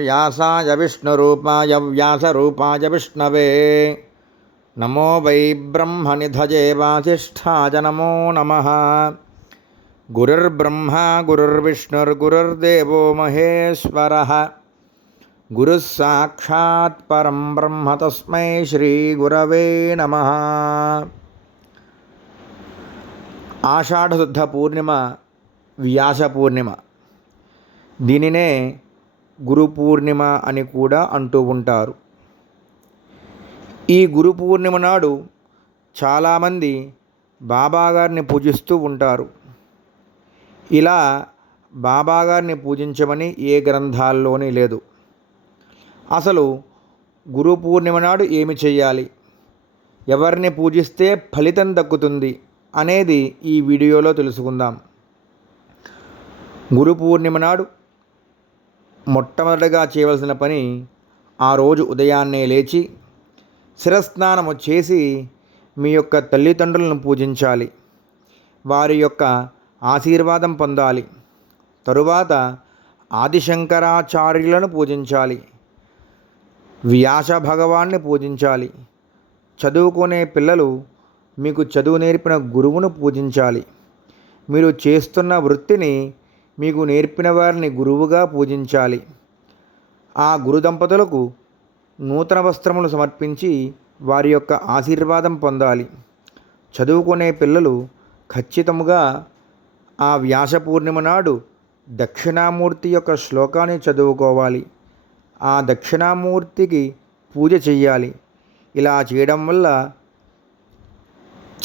వ్యాసాయ విష్ణురూపాయ వ్యాసరూపాయ విష్ణవే నమో వై బ్రహ్మనిధజే వాసిష్ఠాయ నమో నమ గురుర్బ్రహ్మ గురుర్విష్ణుర్గురుర్దేవో మహేశ్వర గురుः సాక్షాత్ పరం బ్రహ్మ తస్మై శ్రీగురవే నమ ఆషాఢశుద్ధ పూర్ణిమ వ్యాస పూర్ణిమ దీనినే గురు పూర్ణిమ అని కూడా అంటూ ఉంటారు. ఈ గురు పూర్ణిమ నాడు చాలామంది బాబాగారిని పూజిస్తూ ఉంటారు. ఇలా బాబాగారిని పూజించమని ఏ గ్రంథాల్లోని లేదు. అసలు గురు పూర్ణిమ నాడు ఏమి చేయాలి? ఎవరిని పూజిస్తే ఫలితం దక్కుతుంది అనేది ఈ వీడియోలో తెలుసుకుందాం. గురు పూర్ణిమ నాడు మొట్టమొదటిగా చేయవలసిన పని ఆ రోజు ఉదయాన్నే లేచి శిరస్నానము చేసి మీ యొక్క తల్లిదండ్రులను పూజించాలి. వారి యొక్క ఆశీర్వాదం పొందాలి. తరువాత ఆదిశంకరాచార్యులను పూజించాలి. వ్యాస భగవాన్ని పూజించాలి. చదువుకునే పిల్లలు మీకు చదువు నేర్పిన గురువును పూజించాలి. మీరు చేస్తున్న వృత్తిని మీకు నేర్పిన వారిని గురువుగా పూజించాలి. ఆ గురు దంపతులకు నూతన వస్త్రములు సమర్పించి వారి యొక్క ఆశీర్వాదం పొందాలి. చదువుకునే పిల్లలు ఖచ్చితముగా ఆ వ్యాస పూర్ణిమ నాడు దక్షిణామూర్తి యొక్క శ్లోకాన్ని చదువుకోవాలి. ఆ దక్షిణామూర్తికి పూజ చెయ్యాలి. ఇలా చేయడం వల్ల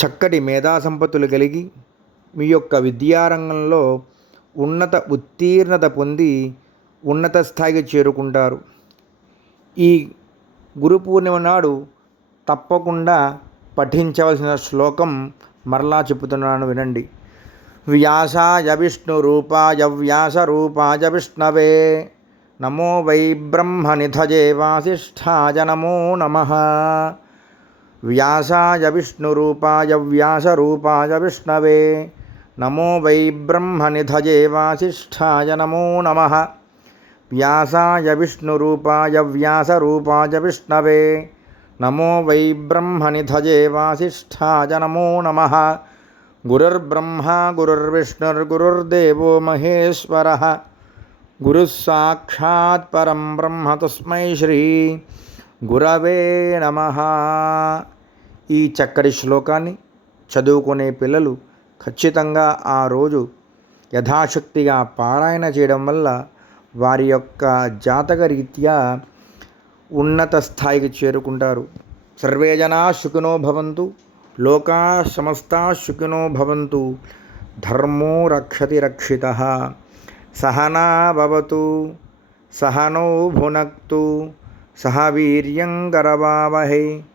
చక్కటి మేధా సంపత్తులు కలిగి మీ యొక్క విద్యారంగంలో ఉన్నత ఉత్తీర్ణత పొంది ఉన్నత స్థాయికి చేరుకుంటారు. ఈ గురు పూర్ణిమ నాడు తప్పకుండా పఠించవలసిన శ్లోకం మరలా చెబుతున్నాను వినండి. వ్యాసాయ విష్ణు రూపాయ వ్యాస రూపాయ విష్ణవే. నమో వై బ్రహ్మనిధజే వాసిష్ఠాయ నమో నమ. వ్యాసాయ వ్యాస రూపాజ విష్ణవే. నమో వై బ్రహ్మనిధజే వాసిష్ఠాయ నమో నమ. వ్యాసాయ విష్ణురూపాయ వ్యాసరూపాయ విష్ణవే. నమో వై బ్రహ్మనిధజే వాసిష్ఠాయ నమో నమ. గురుర్బ్రహ్మా గురుర్విష్ణుర్గురుర్దేవో మహేశ్వర. గురుస్సాక్షాత్ పరం బ్రహ్మ తస్మై శ్రీ గురవే నమ. ఈ చక్కటి శ్లోకాన్ని చదువుకునే పిల్లలు ఖచ్చితంగా ఆ రోజు యథాశక్తిగా పారాయణ చేయడం వల్ల వారి యొక్క జాతక రీత్యా ఉన్నత స్థాయికి చేరుకుంటారు. సర్వే జనా సుఖినో భవంతు లోకా సమస్త సుఖినో భవంతు ధర్మో రక్షతి రక్షిత సహనా భవతు సహనో భునక్తు సహ వీర్యంకరవావహై తేజస్వినావధీతమస్తు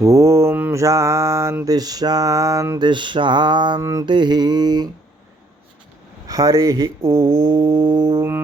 शांति शान्तिश्शान्तिश्शान्तिः हरिः ॐ